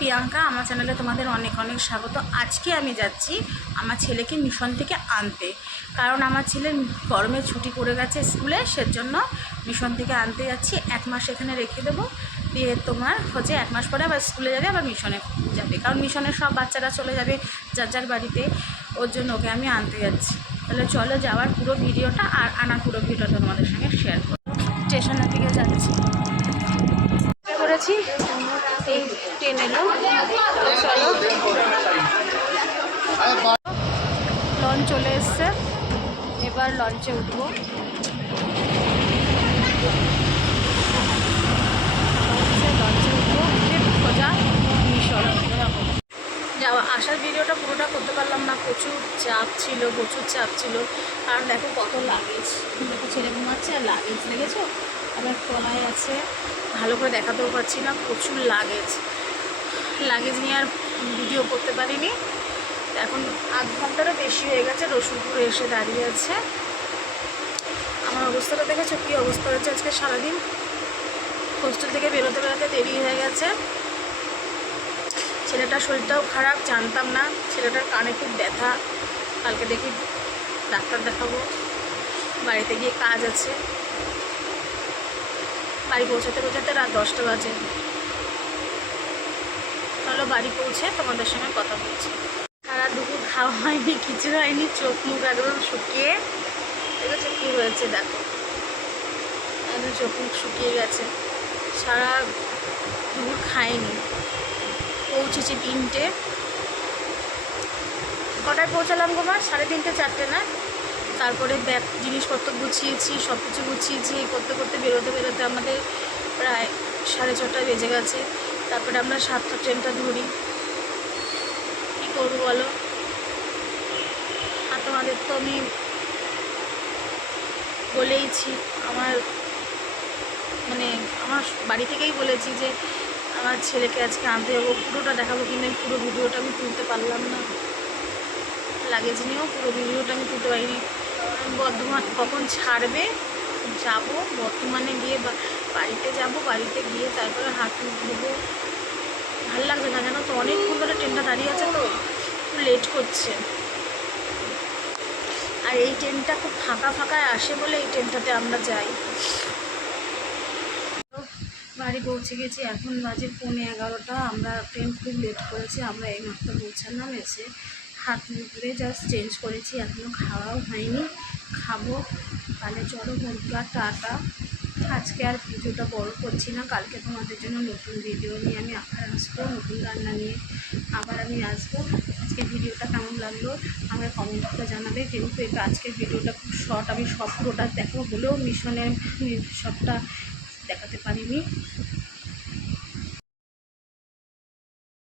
প্রিয়াঙ্কা, আমার চ্যানেলে তোমাদের অনেক অনেক স্বাগত। আজকে আমি যাচ্ছি আমার ছেলেকে মিশন থেকে আনতে। কারণ আমার ছেলে গরমে ছুটি পড়ে গেছে স্কুলে, সেজন্য মিশন থেকে আনতে যাচ্ছি। এক মাস এখানে রেখে দেবো। দিয়ে তোমার হচ্ছে এক মাস পরে আবার স্কুলে যাবে, আবার মিশনে যাবে। কারণ মিশনের সব বাচ্চারা চলে যাবে যার যার বাড়িতে। ওর জন্য ওকে আমি আনতে যাচ্ছি। তাহলে চলো যাওয়ার পুরো ভিডিওটা আর আনার পুরো ভিডিওটা তোমাদের সঙ্গে শেয়ার করব স্টেশনের দিকে যাচ্ছি। করেছি? চলো লঞ্চ চলে এসছে। এবার লঞ্চে উঠবো। লঞ্চে উঠবো। যাওয়া আসার ভিডিওটা পুরোটা করতে পারলাম না। প্রচুর চাপ ছিল, প্রচুর চাপ ছিল। কারণ দেখো কত লাগেজ। দেখো ছেলে ঘুমাচ্ছে আর লাগেজ লেগেছো আবার তলায় আছে। ভালো করে দেখাতেও পারছি না, প্রচুর লাগেজ। লাগেজ নিয়ে আর ভিডিও করতে পারিনি। এখন আধ ঘন্টারও বেশি হয়ে গেছে রসুলপুরে এসে দাঁড়িয়ে আছে। আমার অবস্থাটা দেখেছ? কী অবস্থা হচ্ছে আজকে সারাদিন? হোস্টেল থেকে বেরোতে বেরোতে দেরি হয়ে গেছে। ছেলেটার শরীরটাও খারাপ, জানতাম না। ছেলেটার কানে খুব ব্যথা। কালকে দেখি ডাক্তার দেখাবো। বাড়িতে গিয়ে কাজ আছে। বাড়ি পৌঁছাতে পৌঁছাতে রাত দশটা বাজে। চলো বাড়ি পৌঁছে তোমাদের সঙ্গে কথা বলছি। সারা দুপুর খাওয়া হয়নি, কিছু হয়নি, চোখ মুখ একদম শুকিয়ে দেখেছ কী হয়েছে, দেখো। একদম চোখ মুখ শুকিয়ে গেছে। সারা দুপুর খাইনি। পৌঁছেছি তিনটে। কটায় পৌঁছালাম মা? সাড়ে তিনটে, চারটে না? তারপরে ব্যাগ, জিনিসপত্র গুছিয়েছি সব কিছু গুছিয়েছি করতে করতে বেরোতে বেরোতে আমাদের প্রায় সাড়ে ছটায় বেজে গেছে। তারপরে আমরা সাতটা ট্রেনটা ধরি। কী করব বলো? আর তোমাদের তো আমি বলেইছি, আমার মানে আমার বাড়ি থেকেই বলেছি যে আমার ছেলেকে আজকে আনতে যাব। পুরোটা দেখাবো কিন্তু পুরো ভিডিওটা আমি তুলতে পারলাম না। লাগেজ নিয়েও পুরো ভিডিওটা আমি তুলতে পারিনি। বর্ধমান কখন ছাড়বে? যাব। বর্ধমানে গিয়ে বা- বাড়িতে যাব, বাড়িতে গিয়ে তারপরে হাত মুখ ধোবো। ভালো লাগছে না জানো তো? অনেকক্ষণ ধরে ট্রেনটা দাঁড়িয়ে আছে তো লেট করছে। আর এই ট্রেনটা খুব ফাঁকা ফাঁকায় আসে বলে এই ট্রেনটাতে আমরা যাই। বাড়ি পৌঁছে গেছি, এখন বাজে পৌনে এগারোটা। আমরা ট্রেন খুব লেট করেছি, আমরা এই মাত্র পৌঁছালাম এসে হাত মুখ জাস্ট চেঞ্জ করেছি এখনও খাওয়াও হয়নি। খাব, তাহলে চলো বন্ধুরা, টাটা। আজকে আর ভিডিওটা বড় করছি না। কালকে তোমাদের জন্য নতুন ভিডিও নিয়ে আমি আবার আসব, নতুন রান্না নিয়ে আবার আমি আসব। আজকে ভিডিওটা কেমন লাগল আমার কমেন্ট জানাবে। কিন্তু এটা আজকের ভিডিওটা খুব শর্ট আমি সব পুরোটা দেখো, হলেও মিশনের সবটা দেখাতে পারিনি।